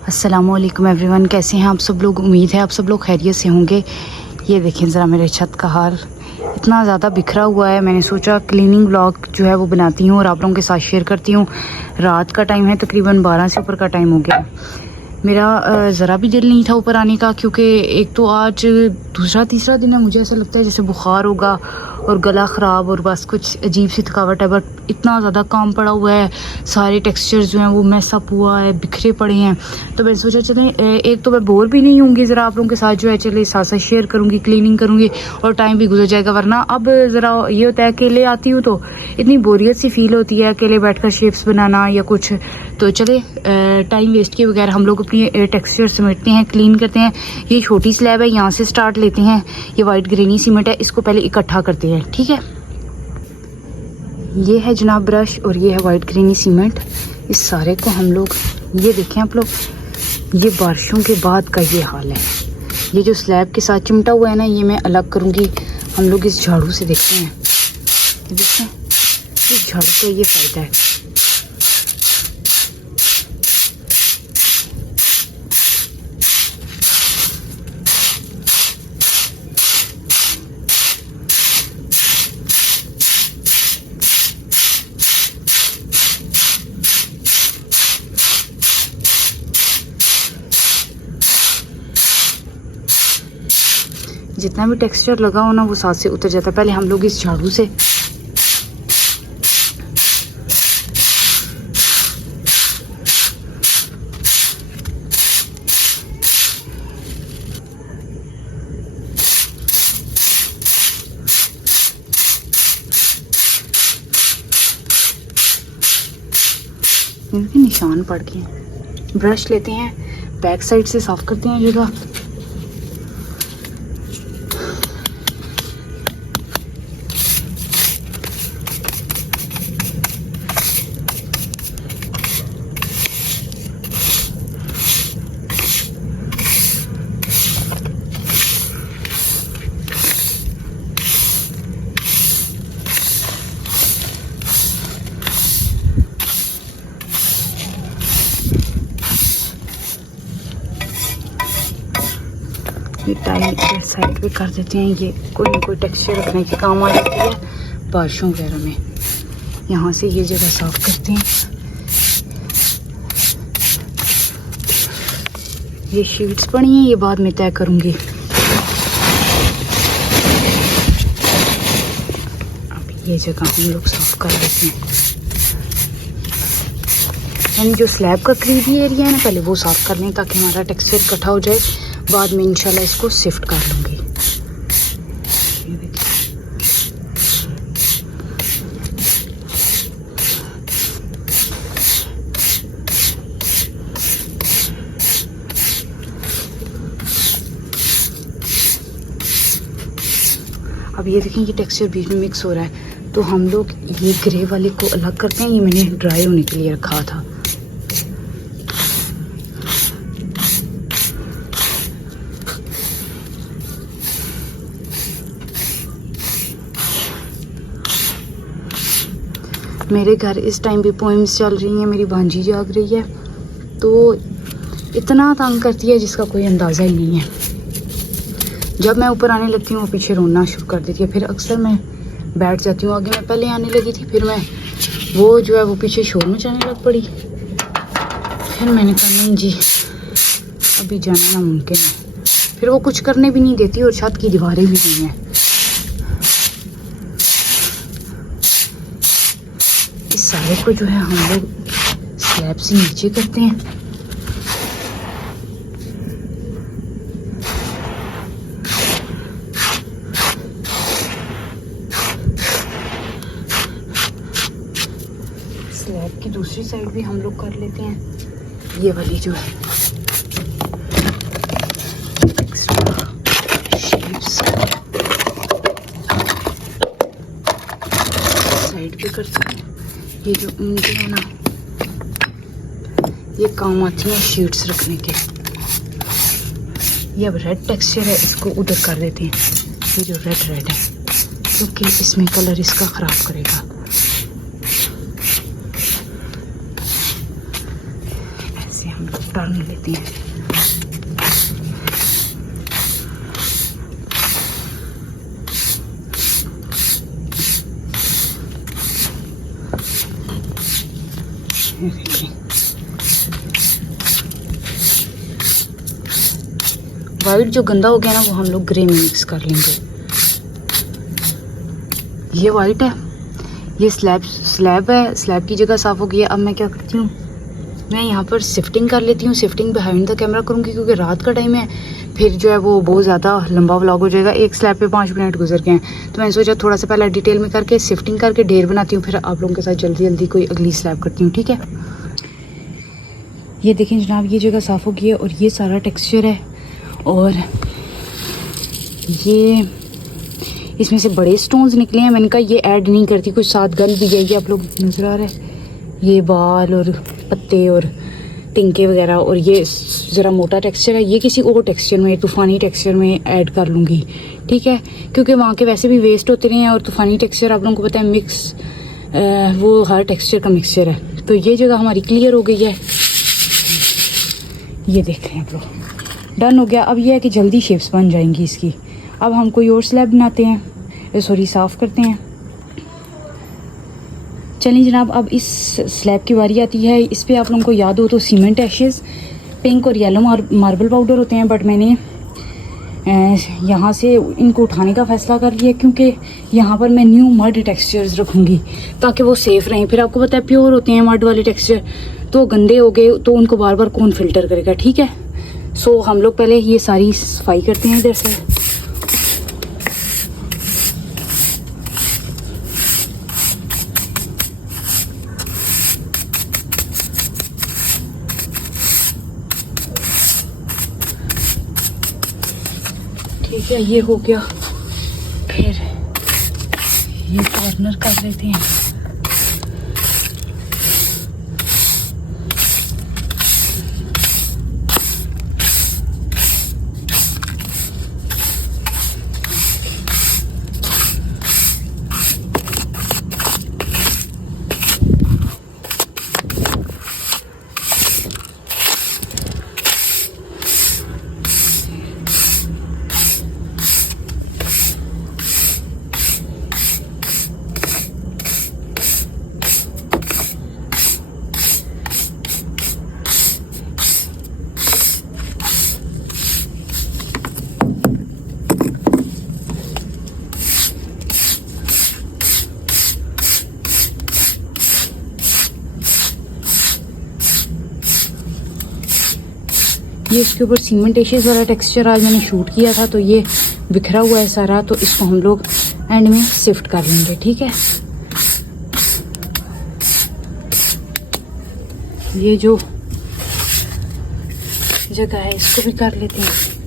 अस्सलामुअलैकुम एवरीवन, कैसे हैं आप सब लोग। उम्मीद है आप सब लोग खैरियत से होंगे। ये देखें ज़रा मेरे छत का हाल, इतना ज़्यादा बिखरा हुआ है। मैंने सोचा क्लीनिंग व्लॉग जो है वो बनाती हूँ और आप लोगों के साथ शेयर करती हूँ। रात का टाइम है, तकरीबन 12 से ऊपर का टाइम हो गया। मेरा ज़रा भी दिल नहीं था ऊपर आने का, क्योंकि एक तो आज दूसरा तीसरा दिन है, मुझे ऐसा लगता है जैसे बुखार होगा और गला ख़राब और बस कुछ अजीब सी थकावट है। बट इतना ज़्यादा काम पड़ा हुआ है, सारे टेक्सचर्स जो हैं वो मैसअप हुआ है, बिखरे पड़े हैं। तो मैंने सोचा चलें, एक तो मैं बोर भी नहीं होंगी, ज़रा आप लोगों के साथ जो है चले साथ साथ शेयर करूँगी, क्लीनिंग करूँगी और टाइम भी गुजर जाएगा। वरना अब ज़रा ये होता है अकेले आती हूँ तो इतनी बोरियत सी फील होती है, अकेले बैठकर शेप्स बनाना या कुछ। तो चले टाइम वेस्ट किए बगैर हम लोग अपनी टेक्सचर समेटते हैं, क्लीन करते हैं। ये छोटी स्लैब है, यहाँ से स्टार्ट लेते हैं। ये वाइट ग्रेनी सीमेंट है, इसको पहले इकट्ठा करते हैं, ठीक है। ये है जनाब ब्रश और ये है वाइट ग्रेनी सीमेंट। इस सारे को हम लोग, ये देखें आप लोग, ये बारिशों के बाद का ये हाल है। ये जो स्लैब के साथ चिमटा हुआ है ना, ये मैं अलग करूँगी। हम लोग इस झाड़ू से देखते हैं, देखें इस झाड़ू का ये फ़ायदा है। जितना भी टेक्सचर लगा हो ना वो साथ से उतर जाता है। पहले हम लोग इस झाड़ू से इनके निशान पड़ गए। ब्रश लेते हैं, बैक साइड से साफ करते हैं जगह। ये टाइल साइड पे कर देते हैं, ये कोई ना कोई टेक्सचर रखने के काम आ जाती है बारिशों वगैरह में। यहाँ से ये जगह साफ करते हैं। ये शीट्स पड़ी हैं, ये बाद में तय करूँगी। अब ये जगह हम लोग साफ कर देते हैं। यानी जो स्लैब का करीबी एरिया है ना, पहले वो साफ कर लें ताकि हमारा टेक्सचर इकट्ठा हो जाए। बाद में इंशाल्लाह इसको शिफ्ट कर लूँगी। ये देखिए, अब ये देखें ये टेक्सचर बीच में मिक्स हो रहा है, तो हम लोग ये ग्रे वाले को अलग करते हैं। ये मैंने ड्राई होने के लिए रखा था। मेरे घर इस टाइम भी पोएम्स चल रही हैं, मेरी भांजी जाग रही है तो इतना तंग करती है जिसका कोई अंदाज़ा ही नहीं है। जब मैं ऊपर आने लगती हूँ वो पीछे रोना शुरू कर देती है। फिर अक्सर मैं बैठ जाती हूँ। आगे मैं पहले आने लगी थी, फिर मैं वो जो है वो पीछे शोर मचाने लग पड़ी। फिर मैंने कहा नहीं जी, अभी जाना नामुमकिन है। फिर वो कुछ करने भी नहीं देती और छत की दीवारें भी नहीं हैं। इस सारे को जो है हम लोग स्लैब से नीचे करते हैं। स्लैब की दूसरी साइड भी हम लोग कर लेते हैं। ये वाली जो है एक्स्ट्रा शेप्स साइड पे करते हैं। ये जो ऊंचे है ना, ये काम आती है शीट्स रखने के। ये अब रेड टेक्सचर है, इसको उधर कर देते हैं। ये जो रेड है, क्योंकि इसमें कलर इसका ख़राब करेगा। ऐसे हम टर्न लेते हैं। वाइट जो गंदा हो गया ना वो हम लोग ग्रे में मिक्स कर लेंगे। ये वाइट है, ये स्लैब है, स्लैब की जगह साफ़ हो गई है। अब मैं क्या करती हूँ, मैं यहाँ पर शिफ्टिंग कर लेती हूँ। शिफ्टिंग बिहाइंड द कैमरा करूँगी क्योंकि रात का टाइम है, फिर जो है वो बहुत ज़्यादा लंबा व्लॉग हो जाएगा। एक स्लैब पे 5 मिनट गुजर गए हैं, तो मैंने सोचा थोड़ा सा पहले डिटेल में करके शिफ्टिंग करके ढेर बनाती हूँ, फिर आप लोगों के साथ जल्दी जल्दी कोई अगली स्लैब करती हूँ, ठीक है। ये देखें जनाब, ये जगह साफ़ हो गई है और ये सारा टेक्सचर है। और ये इसमें से बड़े स्टोन्स निकले हैं। मैंने कहा ये ऐड नहीं करती, कुछ साथ गंद भी जाएगी। आप लोग नज़र आ रहा है ये बाल और पत्ते और टिंके वगैरह, और ये ज़रा मोटा टेक्सचर है। ये किसी और टेक्सचर में, तूफ़ानी टेक्सचर में ऐड कर लूँगी, ठीक है, क्योंकि वहाँ के वैसे भी वेस्ट होते रहे हैं। और तूफ़ानी टेक्सचर आप लोगों को पता है मिक्स, वो हर टेक्सचर का मिक्सचर है। तो ये जगह हमारी क्लियर हो गई है। ये देख रहे हैं आप लोग, डन हो गया। अब ये है कि जल्दी शेप्स बन जाएंगी इसकी। अब हम कोई और स्लैब बनाते हैं, सॉरी साफ़ करते हैं। चलिए जनाब, अब इस स्लैब की बारी आती है। इस पे आप लोगों को याद हो तो सीमेंट एशेस, पिंक और येलो मार्बल पाउडर होते हैं, बट मैंने यहाँ से इनको उठाने का फ़ैसला कर लिया क्योंकि यहाँ पर मैं न्यू मड टेक्सचर्स रखूँगी ताकि वो सेफ़ रहें। फिर आपको पता है प्योर होते हैं मड वाले टेक्सचर, तो गंदे हो गए तो उनको बार बार कौन फ़िल्टर करेगा, ठीक है। सो हम लोग पहले ये सारी सफाई करते हैं इधर से। ठीक है, ये हो गया। फिर ये कॉर्नर कर लेते हैं। ये इसके ऊपर सीमेंट एशेस वाला टेक्सचर आज मैंने शूट किया था, तो ये बिखरा हुआ है सारा, तो इसको हम लोग एंड में शिफ्ट कर लेंगे, ठीक है। ये जो जगह है इसको भी कर लेते हैं।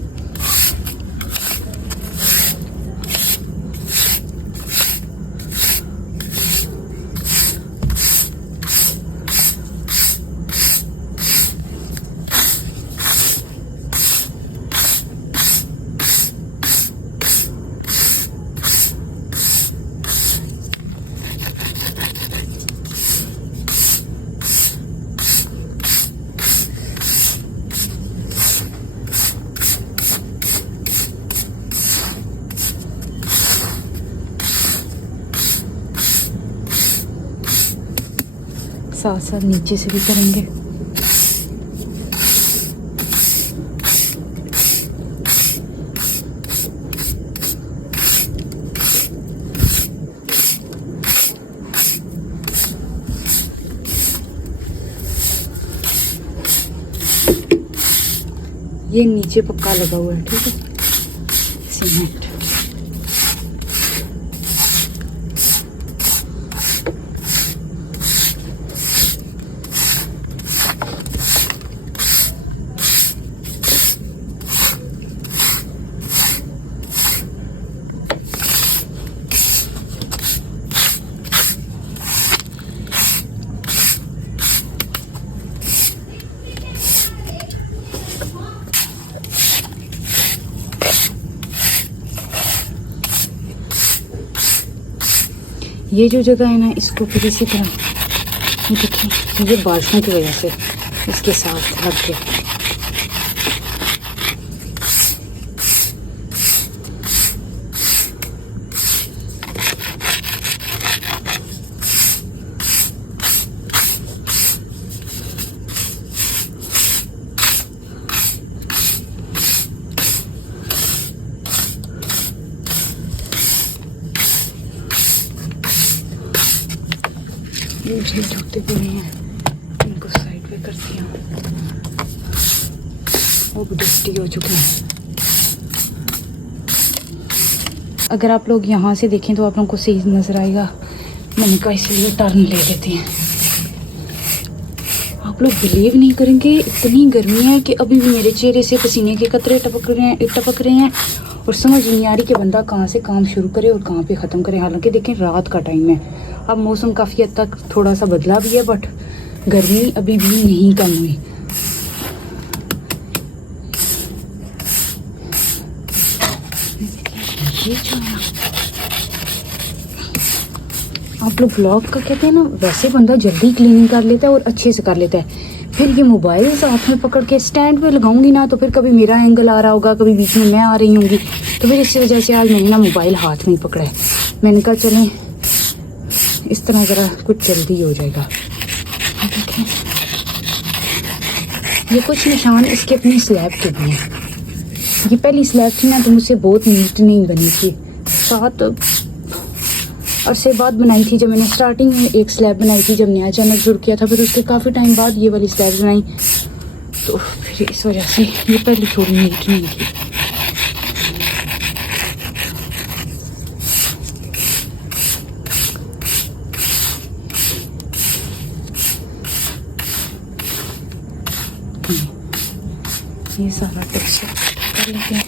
साथ साथ नीचे से भी करेंगे। ये नीचे पक्का लगा हुआ है, ठीक है, सीमेंट। ये जो जगह है ना, इसको फिर इसी तरह, देखिए ये बारिशों की वजह से इसके साथ लग के। मुझे ढकते भी नहीं है, इनको साइड पे करती हूँ। वो भी डस्टी हो चुके हैं। अगर आप लोग यहाँ से देखें तो आप लोगों को सही नज़र आएगा। मैंने कहा इसलिए टर्न ले लेते हैं। आप लोग बिलीव नहीं करेंगे, इतनी गर्मी है कि अभी भी मेरे चेहरे से पसीने के कतरे टपक रहे हैं और समझ नहीं आ रही कि बंदा कहाँ से काम शुरू करे और कहाँ पे ख़त्म करे। हालांकि देखें रात का टाइम है, अब मौसम काफ़ी हद तक थोड़ा सा बदला भी है, बट गर्मी अभी भी नहीं कम हुई। ये जो है आप लोग ब्लॉग का कहते हैं ना, वैसे बंदा जल्दी क्लीनिंग कर लेता है और अच्छे से कर लेता है। फिर ये मोबाइल हाथ में पकड़ के स्टैंड पे लगाऊंगी ना, तो फिर कभी मेरा एंगल आ रहा होगा, कभी बीच में मैं आ रही होंगी, तो फिर इसी वजह से आज मैंने ना मोबाइल हाथ में ही पकड़ा है। मैंने कहा चलें इस तरह ज़रा कुछ जल्दी हो जाएगा। देखें ये कुछ निशान इसके अपनी स्लैब के भी हैं। ये पहली स्लैब थी ना, तो मुझसे बहुत नीट नहीं बनी थी। 7 अरसे बाद बनाई थी, जब मैंने स्टार्टिंग में एक स्लैब बनाई थी जब नया चैनल शुरू किया था। फिर उसके काफ़ी टाइम बाद ये वाली स्लैब बनाई, तो फिर इस वजह से ये पहले थोड़ी नीट नहीं थी। ये सारा टेक्सचर कर लेते हैं।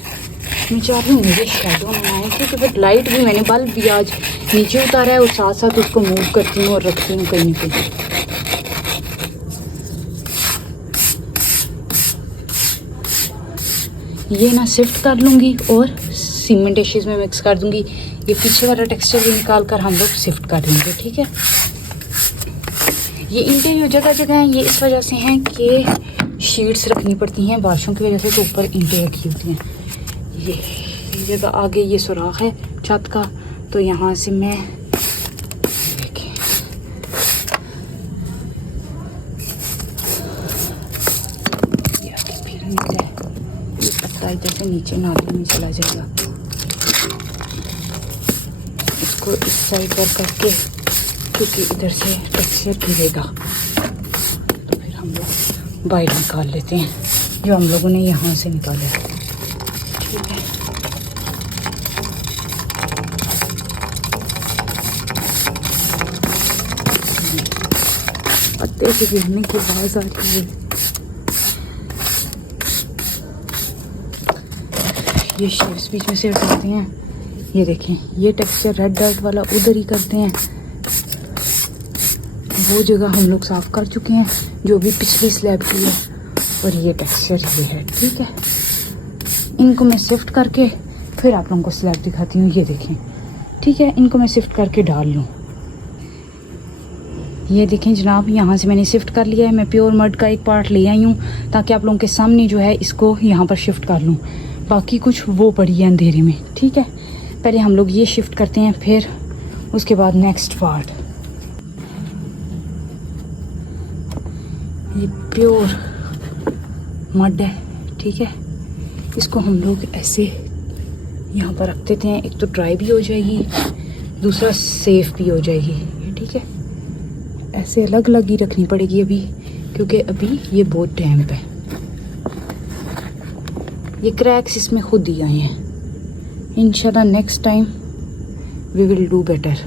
मैं चाह रही हूँ मेरे शैडो में आए, क्योंकि फिर लाइट भी मैंने बल्ब भी आज नीचे उतारा है और साथ साथ उसको मूव करती हूँ और रखती हूँ कहीं पे। ये ना शिफ्ट कर लूँगी और सीमेंटेशियस में मिक्स कर दूँगी। ये पीछे वाला टेक्सचर भी निकाल कर हम लोग शिफ्ट कर लेंगे, ठीक है। ये इंटे जगह जगह हैं, ये इस वजह से हैं कि शीट्स रखनी पड़ती हैं बारिशों की वजह से, तो ऊपर इंटे रखी होती हैं। ये जगह आगे ये सुराख है छत का, तो यहाँ से मैं देखिए ये आगे फिर नीचे ये पत्ता इधर से नीचे नाली में चला जाएगा। इसको इस साइड पर करके, क्योंकि इधर से टेक्सचर गिरेगा, तो फिर हम लोग बाहर निकाल लेते हैं जो हम लोगों ने यहाँ से निकाला है, ठीक है। पत्ते से गिरने की आवाज़ आ रही है। ये शेप्स बीच में से हटाते हैं। ये देखें ये टेक्सचर रेड डॉट वाला उधर ही करते हैं। वो जगह हम लोग साफ कर चुके हैं जो भी पिछली स्लैब की है, और ये टेक्सचर ये है, ठीक है। इनको मैं शिफ्ट करके फिर आप लोगों को स्लैब दिखाती हूँ। ये देखें, ठीक है, इनको मैं शिफ्ट करके डाल लूँ। ये देखें जनाब, यहाँ से मैंने शिफ्ट कर लिया है। मैं प्योर मड का एक पार्ट ले आई हूँ ताकि आप लोगों के सामने जो है इसको यहाँ पर शिफ्ट कर लूँ। बाकी कुछ वो पड़ी है अंधेरे में, ठीक है। पहले हम लोग ये शिफ्ट करते हैं, फिर उसके बाद नेक्स्ट पार्ट। ये प्योर मड है, ठीक है। इसको हम लोग ऐसे यहाँ पर रख देते हैं। एक तो ड्राई भी हो जाएगी, दूसरा सेफ भी हो जाएगी, ठीक है। ऐसे अलग अलग ही रखनी पड़ेगी अभी, क्योंकि अभी ये बहुत डैम्प है। ये क्रैक्स इसमें खुद ही आए हैं। इंशाल्लाह next time we will do better.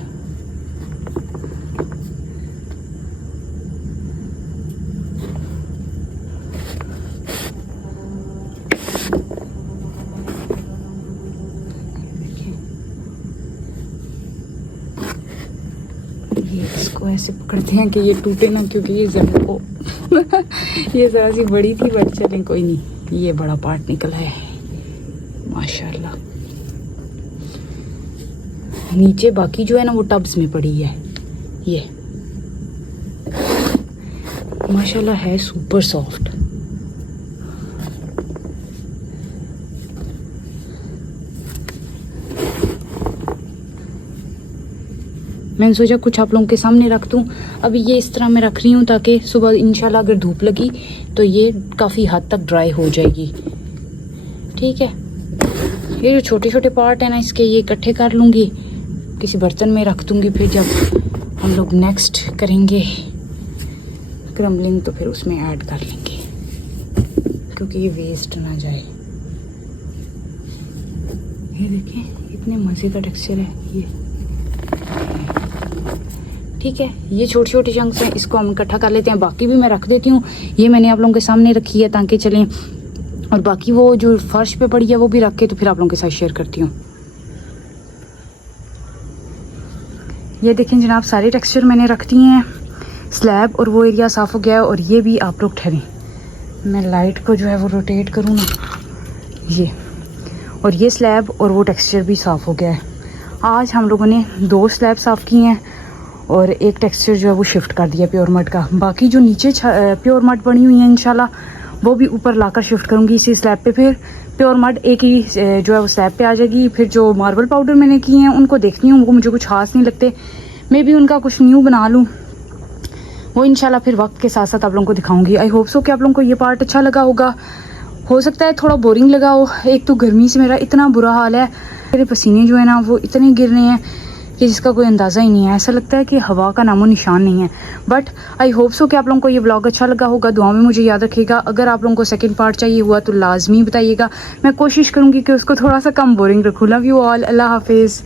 ये इसको ऐसे पकड़ते हैं कि ये टूटे ना, क्योंकि ये ज़रा को ये ज़रा सी बड़ी थी, बट चलें कोई नहीं। ये बड़ा पार्ट निकला है माशाल्लाह। नीचे बाकी जो है ना वो टब्स में पड़ी है। माशाल्लाह है सुपर सॉफ्ट। मैंने सोचा कुछ आप लोगों के सामने रख दूँ। अभी ये इस तरह मैं रख रही हूँ ताकि सुबह इंशाल्लाह अगर धूप लगी तो ये काफ़ी हद तक ड्राई हो जाएगी। ठीक है, ये जो छोटे छोटे पार्ट है ना इसके, ये इकट्ठे कर लूँगी, किसी बर्तन में रख दूँगी। फिर जब हम लोग नेक्स्ट करेंगे क्रम्बलिंग तो फिर उसमें ऐड कर लेंगे, क्योंकि ये वेस्ट ना जाए। ये देखें इतने मज़े का टेक्सचर है ये। ठीक है, ये छोटी छोटी चंक्स हैं, इसको हम इकट्ठा कर लेते हैं। बाकी भी मैं रख देती हूँ, ये मैंने आप लोगों के सामने रखी है ताकि चलें, और बाकी वो जो फर्श पे पड़ी है वो भी रख के तो फिर आप लोगों के साथ शेयर करती हूँ। ये देखें जनाब, सारे टेक्सचर मैंने रख दिए हैं। स्लैब और वो एरिया साफ़ हो गया है, और ये भी आप लोग ठहरें, मैं लाइट को जो है वो रोटेट करूँ ना, ये और ये स्लैब और वो टेक्सचर भी साफ़ हो गया है। आज हम लोगों ने 2 स्लैब साफ़ किए हैं और एक टेक्सचर जो है वो शिफ्ट कर दिया प्योर मड का। बाकी जो नीचे प्योर मड बनी हुई है इंशाल्लाह वो भी ऊपर लाकर शिफ्ट करूँगी इसी स्लैब पे। फिर प्योर मड एक ही जो है वो स्लैब पे आ जाएगी। फिर जो मार्बल पाउडर मैंने किए हैं उनको देखती हूँ, वो मुझे कुछ खास नहीं लगते, मैं भी उनका कुछ न्यू बना लूँ, वो इंशाल्लाह फिर वक्त के साथ साथ आप लोगों को दिखाऊंगी। आई होप सो कि आप लोगों को ये पार्ट अच्छा लगा होगा। हो सकता है थोड़ा बोरिंग लगा हो, एक तो गर्मी से मेरा इतना बुरा हाल है, मेरे पसीने जो है ना वो इतने गिर रहे हैं कि जिसका कोई अंदाज़ा ही नहीं है। ऐसा लगता है कि हवा का नामो निशान नहीं है। बट आई होप सो कि आप लोगों को ये व्लॉग अच्छा लगा होगा। दुआ में मुझे याद रखिएगा। अगर आप लोगों को सेकंड पार्ट चाहिए हुआ तो लाजमी बताइएगा, मैं कोशिश करूँगी कि उसको थोड़ा सा कम बोरिंग रखूँ। लव यू ऑल, अल्लाह हाफिज़।